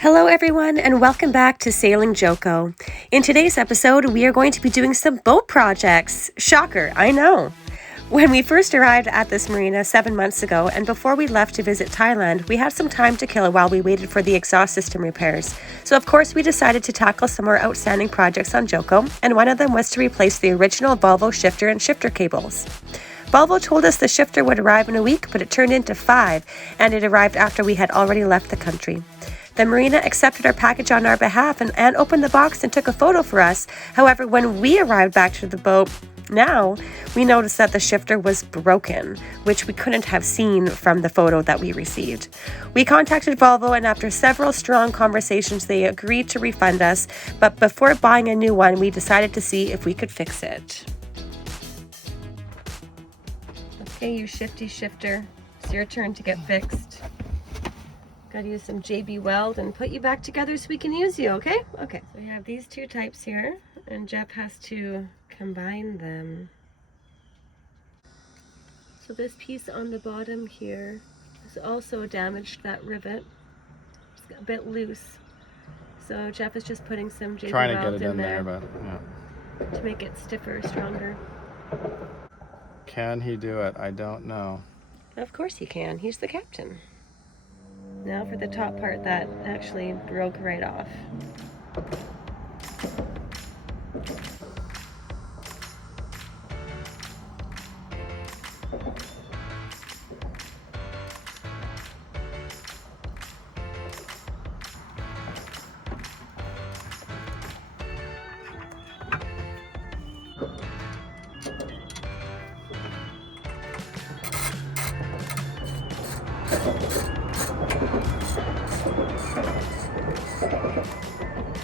Hello everyone and welcome back to Sailing Joko. In today's episode, we are going to be doing some boat projects. Shocker, I know. When we first arrived at this marina 7 months ago and before we left to visit Thailand, we had some time to kill while we waited for the exhaust system repairs. So of course we decided to tackle some more outstanding projects on Joko, and one of them was to replace the original Volvo shifter and shifter cables. Volvo told us the shifter would arrive in a week, but it turned into 5, and it arrived after we had already left the country. The marina accepted our package on our behalf and opened the box and took a photo for us. However, when we arrived back to the boat, now we noticed that the shifter was broken, which we couldn't have seen from the photo that we received. We contacted Volvo, and after several strong conversations, they agreed to refund us. But before buying a new one, we decided to see if we could fix it. Okay, you shifty shifter, it's your turn to get fixed. Gotta use some JB Weld and put you back together so we can use you, okay? Okay, so we have these two types here, and Jeff has to combine them. So this piece on the bottom here is also damaged, that rivet. It's a bit loose. So Jeff is just putting some JB Trying to Weld get it in there, but yeah. to make it stiffer, stronger. Can he do it? I don't know. Of course he can. He's the captain. Now for the top part that actually broke right off.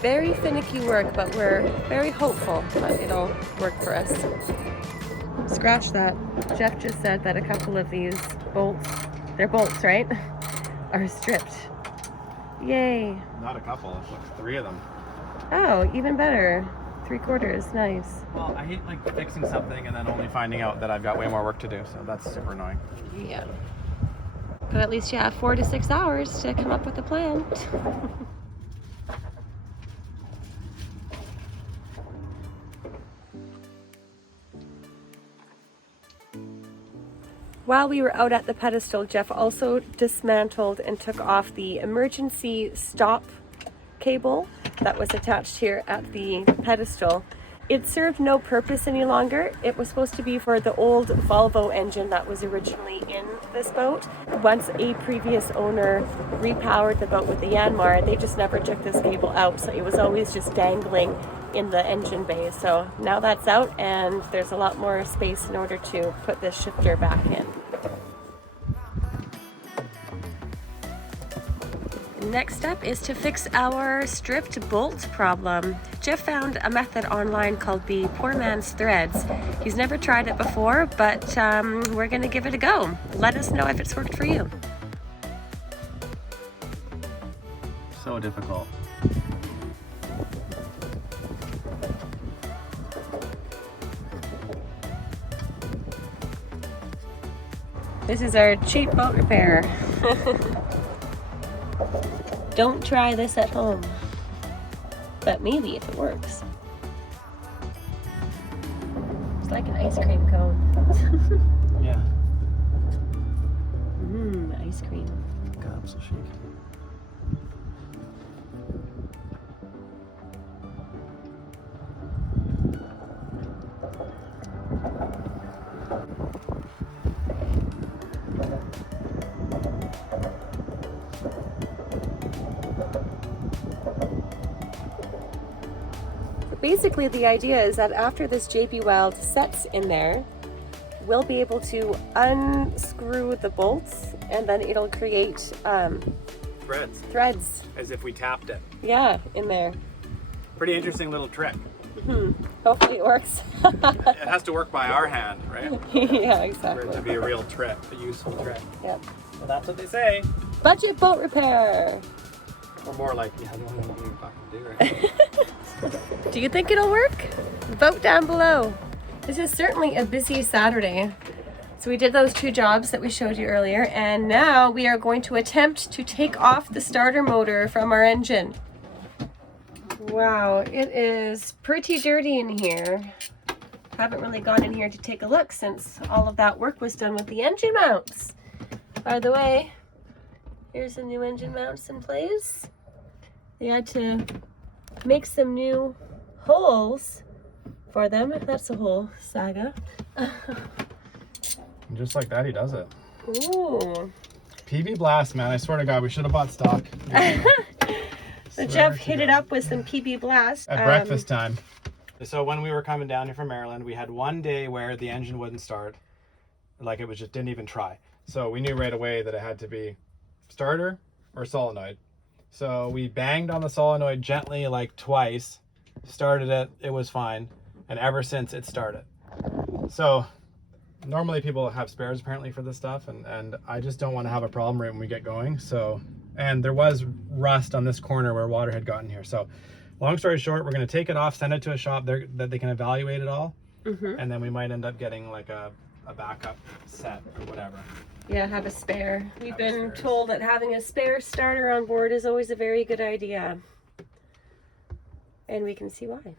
Very finicky work, but we're very hopeful that it'll work for us. Scratch that. Jeff just said that a couple of these bolts, they're bolts, right? Are stripped. Yay. Not a couple, it's like 3 of them. Oh, even better. 3/4, nice. Well, I hate fixing something and then only finding out that I've got way more work to do, so that's super annoying. Yeah. But at least you have 4 to 6 hours to come up with a plan. While we were out at the pedestal, Jeff also dismantled and took off the emergency stop cable that was attached here at the pedestal. It served no purpose any longer. It was supposed to be for the old Volvo engine that was originally in this boat. Once a previous owner repowered the boat with the Yanmar, they just never took this cable out, so it was always just dangling in the engine bay. So now that's out, and there's a lot more space in order to put this shifter back in. Next step is to fix our stripped bolt problem. Jeff found a method online called the Poor Man's Threads. He's never tried it before, but we're gonna give it a go. Let us know if it's worked for you. So difficult. This is our cheap boat repair. Don't try this at home, but maybe if it works. It's like an ice cream cone. Yeah. Ice cream. God, so chic. Basically, the idea is that after this JB Weld sets in there, we'll be able to unscrew the bolts, and then it'll create threads. As if we tapped it. Yeah, in there. Pretty interesting little trick. Hopefully it works. It has to work by our hand, right? Yeah, For exactly. it to be a real trick, a useful trick. Yep. Well, that's what they say. Budget boat repair. Or more like, yeah, the only thing you can fucking do, right? Do you think it'll work? Vote down below. This is certainly a busy Saturday. So we did those 2 jobs that we showed you earlier, and now we are going to attempt to take off the starter motor from our engine. Wow, it is pretty dirty in here. Haven't really gone in here to take a look since all of that work was done with the engine mounts. By the way, here's the new engine mounts in place. They had to make some new holes for them. That's a whole saga. And just like that, he does it. Ooh. PB Blast, man. I swear to God, we should have bought stock. So Jeff hit it up with some PB Blast. At breakfast time. So when we were coming down here from Maryland, we had one day where the engine wouldn't start. Like it was just didn't even try. So we knew right away that it had to be starter or solenoid. So we banged on the solenoid gently like twice, started it, it was fine. And ever since it started. So normally people have spares apparently for this stuff, and I just don't want to have a problem right when we get going. So, and there was rust on this corner where water had gotten here. So long story short, we're going to take it off, send it to a shop there that they can evaluate it all. And then we might end up getting like a backup set or whatever. Yeah, have a spare. We've been told that having a spare starter on board is always a very good idea. And we can see why.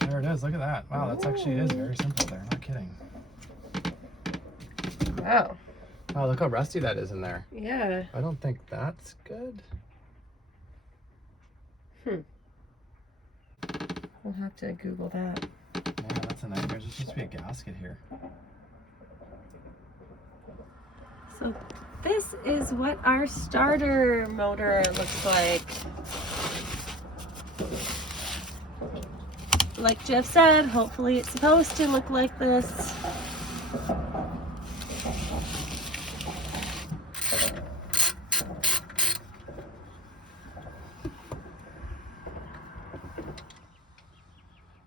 There it is. Look at that. Wow, that's actually is very simple there. Not kidding. Wow. Oh, look how rusty that is in there. Yeah. I don't think that's good. We'll have to Google that. Yeah, that's a nightmare. There's supposed to be a gasket here. So this is what our starter motor looks like. Like Jeff said, hopefully it's supposed to look like this.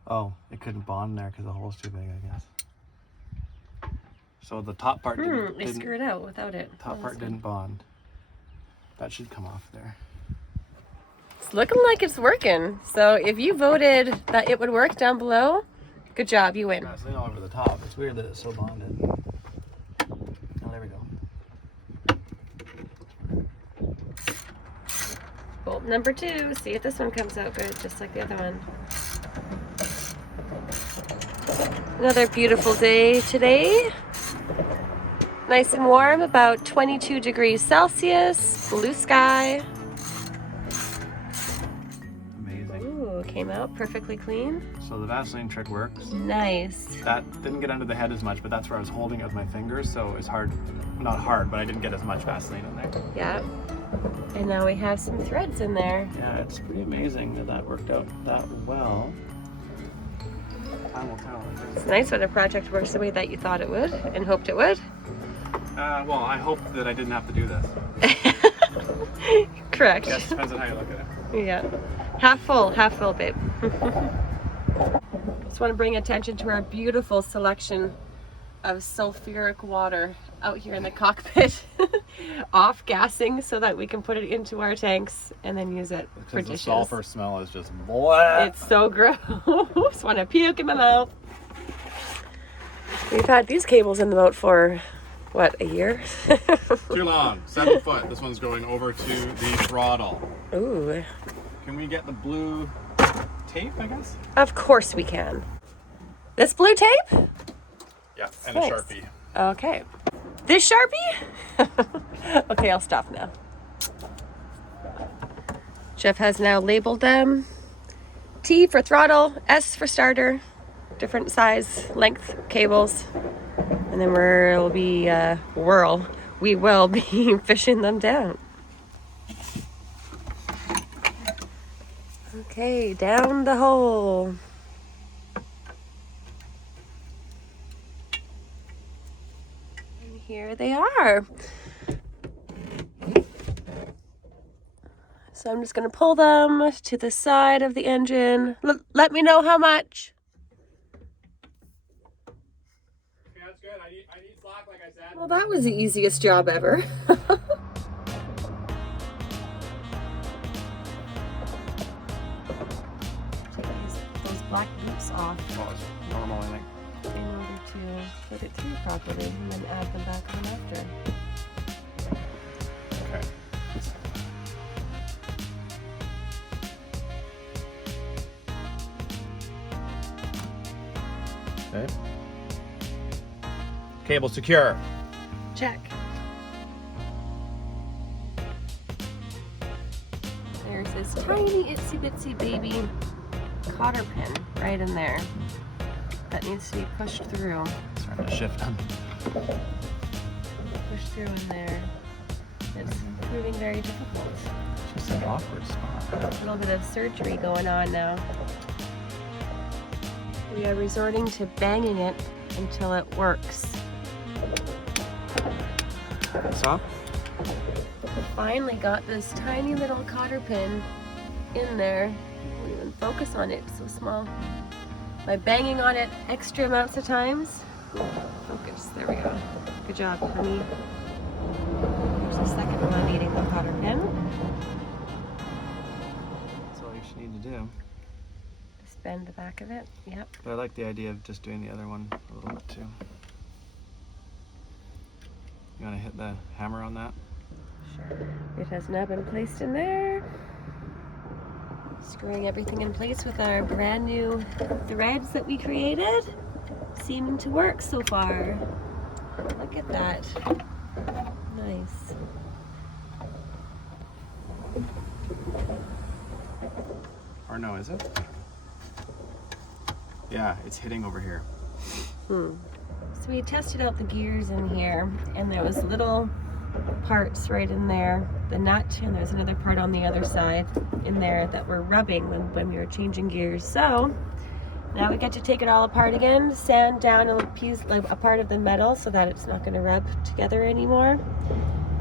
Oh, it couldn't bond there because the hole's too big, I guess. So the top part didn't. They screw it out without it. Top part didn't bond. That should come off there. It's looking like it's working. So if you voted that it would work down below, good job, you win. It's all over the top. It's weird that it's so bonded. Oh, there we go. Bolt number 2. See if this one comes out good, just like the other one. Another beautiful day today. Nice and warm, about 22 degrees Celsius, blue sky. Amazing. Ooh, came out perfectly clean. So the Vaseline trick works. Nice. That didn't get under the head as much, but that's where I was holding it with my fingers, so it's hard. Not hard, but I didn't get as much Vaseline in there. Yeah. And now we have some threads in there. Yeah, it's pretty amazing that that worked out that well. Time will tell. It's nice when a project works the way that you thought it would and hoped it would. Well, I hope that I didn't have to do this. Correct. Yes, depends on how you look at it. Yeah. Half full, babe. Just want to bring attention to our beautiful selection of sulfuric water out here in the cockpit. Off gassing so that we can put it into our tanks and then use it for dishes. The sulfur smell is just blah. It's so gross. Want to puke in my mouth. We've had these cables in the boat for what, a year? Too long. 7 foot. This one's going over to the throttle. Ooh. Can we get the blue tape, I guess? Of course we can. This blue tape? Yeah, and nice. a Sharpie. Okay. This Sharpie? Okay, I'll stop now. Jeff has now labeled them. T for throttle, S for starter, different size, length cables. And then we will be fishing them down. Okay, down the hole. And here they are. So I'm just going to pull them to the side of the engine. Let me know how much. Okay, that's good. I need slack, like I said. Well, that was the easiest job ever. black loops off Well, it's normal, I think. in order to put it through properly and then add them back on after. Okay. Okay. Cable secure. Check. There's this tiny itsy bitsy baby cotter pin right in there that needs to be pushed through. Starting to shift them. Push through in there. It's proving very difficult. It's just an awkward spot. A little bit of surgery going on now. We are resorting to banging it until it works. Stop. Finally got this tiny little cotter pin in there. Won't even focus on it, it's so small. By banging on it extra amounts of times. Focus, there we go. Good job, honey. There's the second one needing the cotter pin. That's all you should need to do. Just bend the back of it, yep. But I like the idea of just doing the other one a little bit too. You want to hit the hammer on that? Sure. It has now been placed in there. Screwing everything in place with our brand new threads that we created. Seeming to work so far. Look at that. Nice. Or no, is it? Yeah, it's hitting over here. So we tested out the gears in here, and there was little parts right in there, the nut, and there's another part on the other side in there that were rubbing when we were changing gears. So now we get to take it all apart again, sand down a piece, like a part of the metal, so that it's not going to rub together anymore,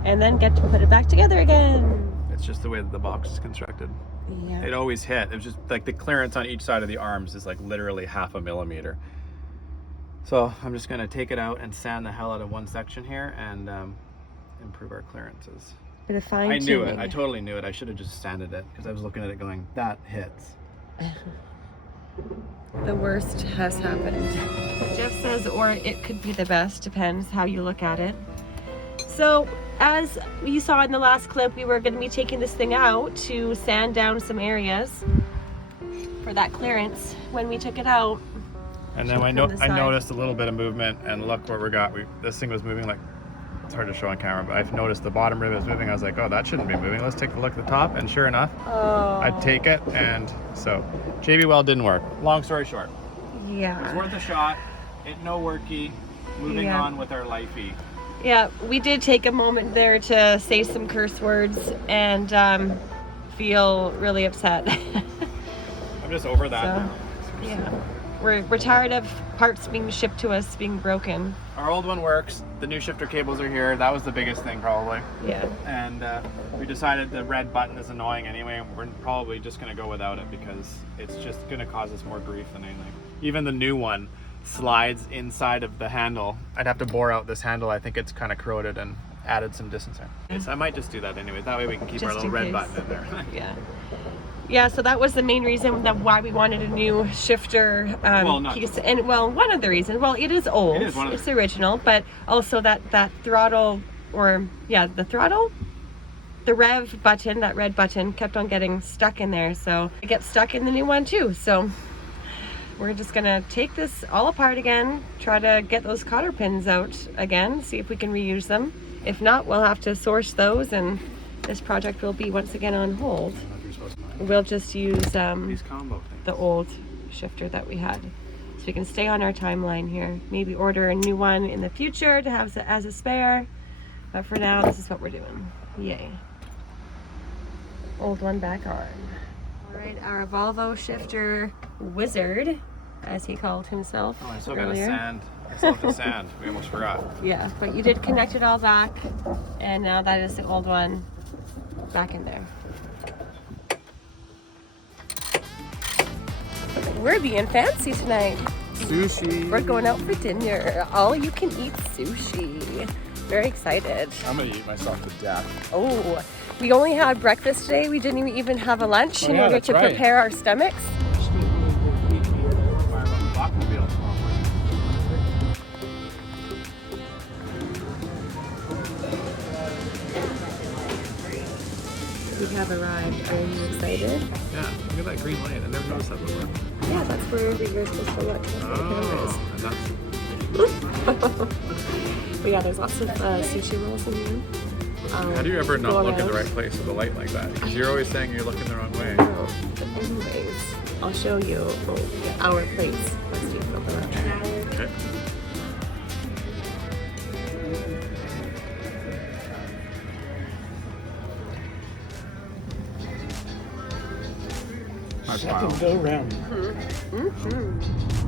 and then get to put it back together again. It's just the way that the box is constructed. Yeah. It always hit. It was just like the clearance on each side of the arms is like literally 0.5 millimeter. So I'm just going to take it out and sand the hell out of one section here and improve our clearances. Bit of fine I knew it. tuning. I totally knew it. I should have just sanded it because I was looking at it going, that hits. The worst has happened. Jeff says, or it could be the best, depends how you look at it. So, as you saw in the last clip, we were going to be taking this thing out to sand down some areas for that clearance. When we took it out, And then I noticed a little bit of movement, and look what we got. This thing was moving like, it's hard to show on camera, but I've noticed the bottom rivet was moving. I was like, oh, that shouldn't be moving. Let's take a look at the top, and sure enough, I'd take it, and so JB Weld didn't work. Long story short, yeah, it's worth a shot. It no worky. Moving on with our lifey. Yeah, we did take a moment there to say some curse words and feel really upset. I'm just over that now. Yeah. We're tired of parts being shipped to us being broken. Our old one works. The new shifter cables are here. That was the biggest thing probably. Yeah. And we decided the red button is annoying anyway. We're probably just going to go without it because it's just going to cause us more grief than anything. Even the new one slides inside of the handle. I'd have to bore out this handle. I think it's kind of corroded and added some distance there. So I might just do that anyway. That way we can keep our little red button in there. Yeah. Yeah, so that was the main reason that why we wanted a new shifter piece. And well, one of the reasons, well, it is old. It's original, but also that throttle, or yeah, the throttle, the rev button, that red button kept on getting stuck in there. So it gets stuck in the new one too. So we're just gonna take this all apart again, try to get those cotter pins out again, see if we can reuse them. If not, we'll have to source those, and this project will be once again on hold. We'll just use the old shifter that we had, so we can stay on our timeline here. Maybe order a new one in the future to have as a spare, but for now this is what we're doing. Yay. Old one back on. All right, our Volvo shifter wizard, as he called himself. Oh, I still earlier. got to sand. I still have to sand. We almost forgot. Yeah, but you did connect it all back, and now that is the old one back in there. We're being fancy tonight. Sushi. We're going out for dinner. All you can eat sushi. Very excited. I'm gonna eat myself to death. Oh, we only had breakfast today. We didn't even have a lunch in order to prepare our stomachs. have arrived. Are you excited? Yeah, look at that green light. I never noticed that before. Yeah, that's where you're supposed to look. That's where the camera is. And that's... But yeah, there's lots of sushi rolls in here. How do you ever not go look in the around. right place with a light like that? Because you're always saying you're looking the wrong way. No, but anyways, I'll show you our place. Let's do it over there. Okay. Second go round. Mm-hmm.